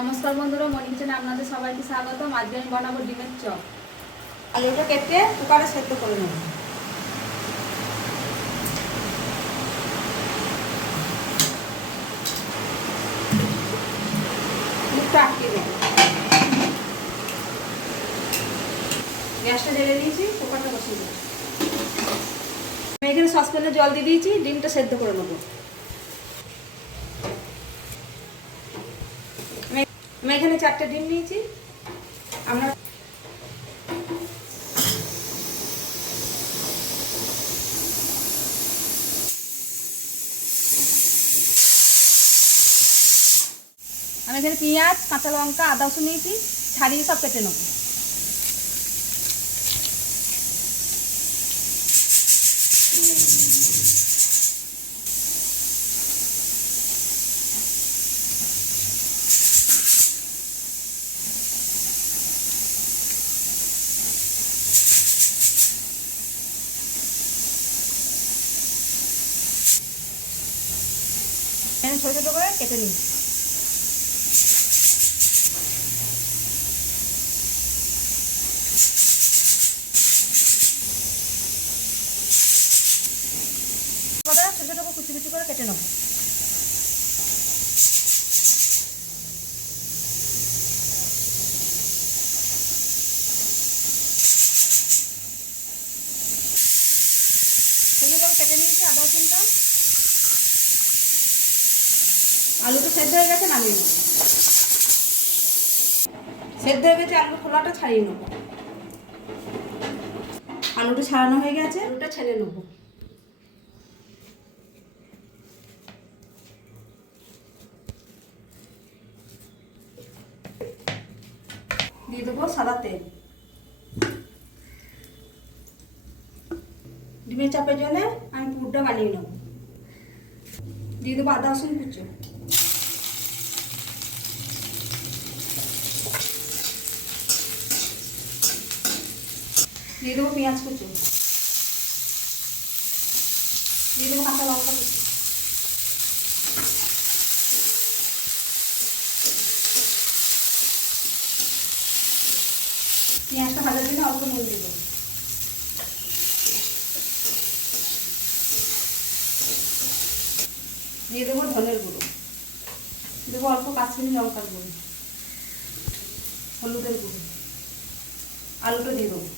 নমস্কার বন্ধুরা, মনি কিচেনে আপনাদের সবাইকে স্বাগতম। আজকে আমি বানাবো ডিমের চপ। আলুটা কেটে কুকারে সেদ্ধ করে নেব। মুখটা আটকে দেব। গ্যাসটা জ্বেলে দিয়েছি, কুকারটা বসিয়ে দেবো। আমি এখানে সসপ্যানে জল দিয়ে দিয়েছি, ডিমটা সেদ্ধ করে নেবো। আমি এখানে 4টে ডিম নিয়েছি। আমরা এখানে পেঁয়াজ, কাঁচা লঙ্কা, আদা রসুন নিয়েছি, ছাড়িয়ে সব কেটে নেবো। ছোটো ছোটো করে কেটে নিই। ছোটো ছোটো কুচি কুচি করে কেটে নেবো। কেটে নিয়েছি আদা রসুনটা। আলুটা সেদ্ধ হয়ে গেছে, নামিয়ে নেব। সেদ্ধ হয়ে গেছে, আলুর খোলাটা ছাড়িয়ে নেব। আলুটা ছাড়ানো হয়ে গেছে, আলুটা ছেড়ে নেব। দিয়ে দেবো সাদা তেল। ডিমের চাপের জন্য আমি পুরটা বানিয়ে নেব। দিয়ে দেবো আদা রসুন কুচো। দিয়ে দেবো পেঁয়াজ কুচো। দিয়ে দেবো কাঁচা লঙ্কা কুচো। পেঁয়াজটা ভাজার জন্য অল্প নুন দিয়ে দেবো। দিয়ে দেবো ধনের গুঁড়ো। দেবো অল্প কাশ্মীরি লঙ্কার গুঁড়ো, হলুদের গুঁড়ো। আলুটা দিয়ে দেবো।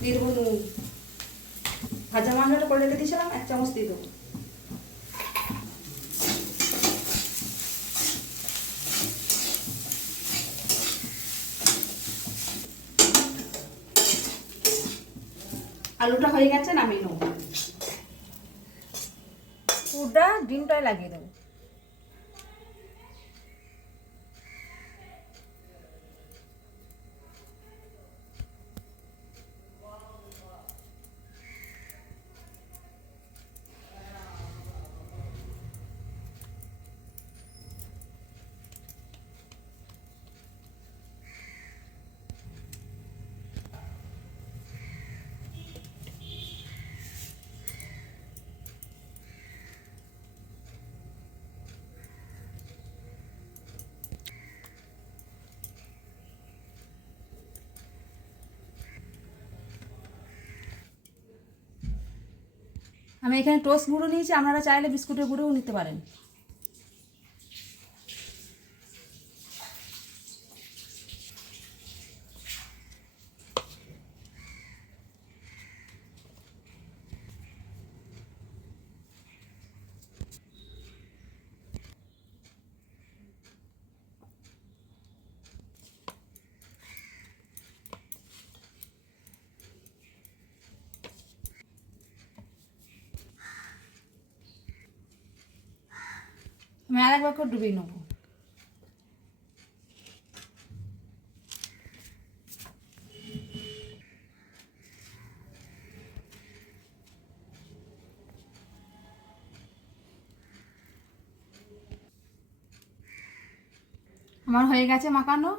দিয়ে দেবো নুন। ভাজা মশলাটা করে রেখে দিয়েছিলাম, 1 চামচ দিয়ে দেবো। আলুটা হয়ে গেছে, নামিয়ে নেবো। পুরটা ডিমটায় লাগিয়ে দেবো। আমি এখানে টোস্ট গুঁড়ো নিয়েছি, আপনারা চাইলে বিস্কুটের গুঁড়োও নিতে পারেন। আমি আর একবার করে ডুবিয়ে নেবো। আমার হয়ে গেছে মাখানো।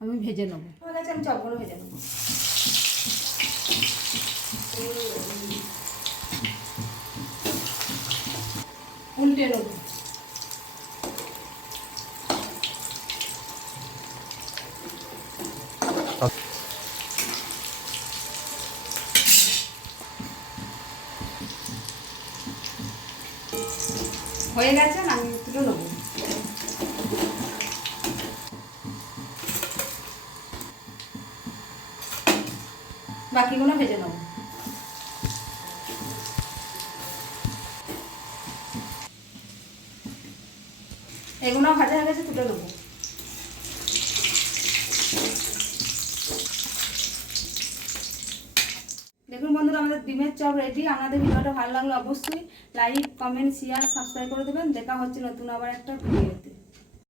আমি ভেজে নেবো। হয়ে গেছে, আমি চপগুলো ভেজে নেবো। উল্টে নেবো। হয়ে গেছে, আমি তুলে নেবো। বাকিগুলো ভেজে নেবো। এগুলো ভাজা হয়ে গেছে, তুলে নেবো। দেখুন বন্ধুরা, আমাদের ডিমের চপ রেডি। আপনাদের ভিডিওটা ভালো লাগলে অবশ্যই লাইক, কমেন্ট, শেয়ার, সাবস্ক্রাইব করে দেবেন। দেখা হচ্ছে নতুন আবার একটা ভিডিওতে।